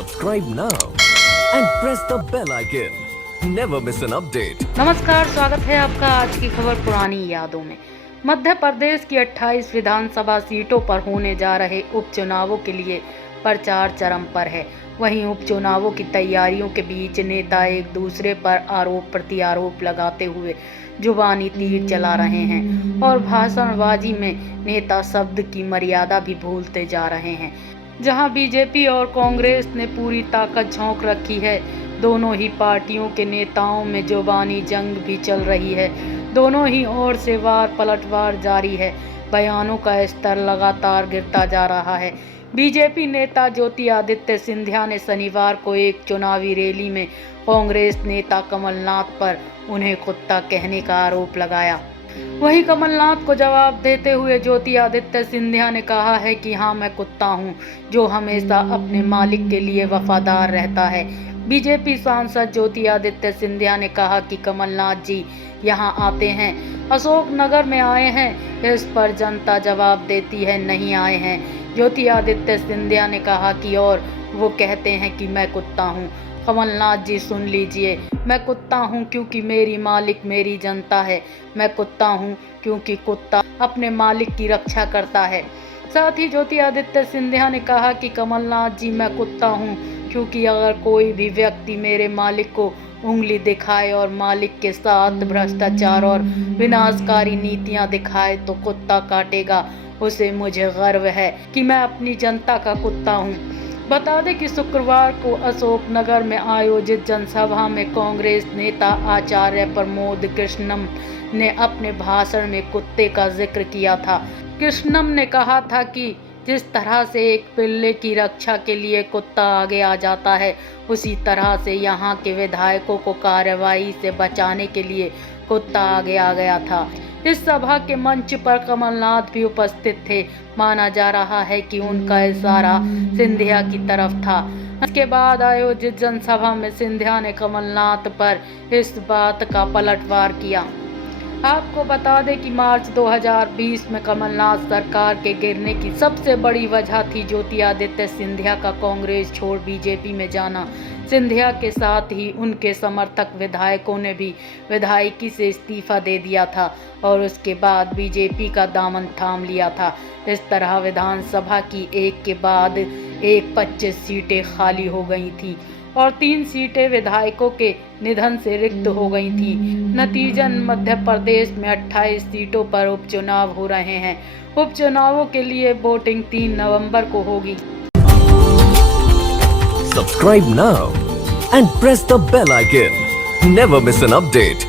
Subscribe now and press the bell icon. Never miss an update. नमस्कार, स्वागत है आपका आज की खबर पुरानी यादों में। मध्य प्रदेश की 28 विधानसभा सीटों पर होने जा रहे उपचुनावों के लिए प्रचार चरम पर है। वहीं उपचुनावों की तैयारियों के बीच नेता एक दूसरे पर आरोप प्रत्यारोप लगाते हुए जुबानी तीर चला रहे हैं और भाषणबाजी में नेता शब्द की मर्यादा भी भूलते जा रहे हैं। जहां बीजेपी और कांग्रेस ने पूरी ताकत झोंक रखी है, दोनों ही पार्टियों के नेताओं में जुबानी जंग भी चल रही है। दोनों ही ओर से वार पलटवार जारी है। बयानों का स्तर लगातार गिरता जा रहा है। बीजेपी नेता ज्योतिरादित्य सिंधिया ने शनिवार को एक चुनावी रैली में कांग्रेस नेता कमलनाथ पर उन्हें कुत्ता कहने का आरोप लगाया। वहीं कमलनाथ को जवाब देते हुए ज्योतिरादित्य सिंधिया ने कहा है कि हाँ, मैं कुत्ता हूँ जो हमेशा अपने मालिक के लिए वफादार रहता है। बीजेपी सांसद ज्योतिरादित्य सिंधिया ने कहा कि कमलनाथ जी यहाँ आते हैं, अशोकनगर में आए हैं, इस पर जनता जवाब देती है नहीं आए हैं। ज्योतिरादित्य सिंधिया ने कहा कि और वो कहते हैं कि मैं कुत्ता हूँ। कमलनाथ जी सुन लीजिए, मैं कुत्ता हूँ क्योंकि मेरी मालिक मेरी जनता है। मैं कुत्ता हूँ क्योंकि कुत्ता अपने मालिक की रक्षा करता है। साथ ही ज्योतिरादित्य सिंधिया ने कहा कि कमलनाथ जी मैं कुत्ता हूँ क्योंकि अगर कोई भी व्यक्ति मेरे मालिक को उंगली दिखाए और मालिक के साथ भ्रष्टाचार और विनाशकारी नीतियाँ दिखाए तो कुत्ता काटेगा। उसे मुझे गर्व है कि मैं अपनी जनता का कुत्ता हूँ। बता दें कि शुक्रवार को अशोकनगर में आयोजित जनसभा में कांग्रेस नेता आचार्य प्रमोद कृष्णम ने अपने भाषण में कुत्ते का जिक्र किया था। कृष्णम ने कहा था कि जिस तरह से एक पिल्ले की रक्षा के लिए कुत्ता आगे आ जाता है, उसी तरह से यहाँ के विधायकों को कार्रवाई से बचाने के लिए कुत्ता आगे आ गया था। इस सभा के मंच पर कमलनाथ भी उपस्थित थे। माना जा रहा है कि उनका इशारा सिंधिया की तरफ था। इसके बाद आयोजित जनसभा में सिंधिया ने कमलनाथ पर इस बात का पलटवार किया। आपको बता दें कि मार्च 2020 में कमलनाथ सरकार के गिरने की सबसे बड़ी वजह थी ज्योतिरादित्य सिंधिया का कांग्रेस छोड़ बीजेपी में जाना। सिंधिया के साथ ही उनके समर्थक विधायकों ने भी विधायकी से इस्तीफा दे दिया था और उसके बाद बीजेपी का दामन थाम लिया था। इस तरह विधानसभा की एक के बाद एक 25 सीटें खाली हो गई थी और 3 सीटें विधायकों के निधन से रिक्त हो गई थी। नतीजन मध्य प्रदेश में 28 सीटों पर उपचुनाव हो रहे हैं। उपचुनावों के लिए वोटिंग 3 नवंबर को होगी। Subscribe now and press the bell icon. Never miss an update.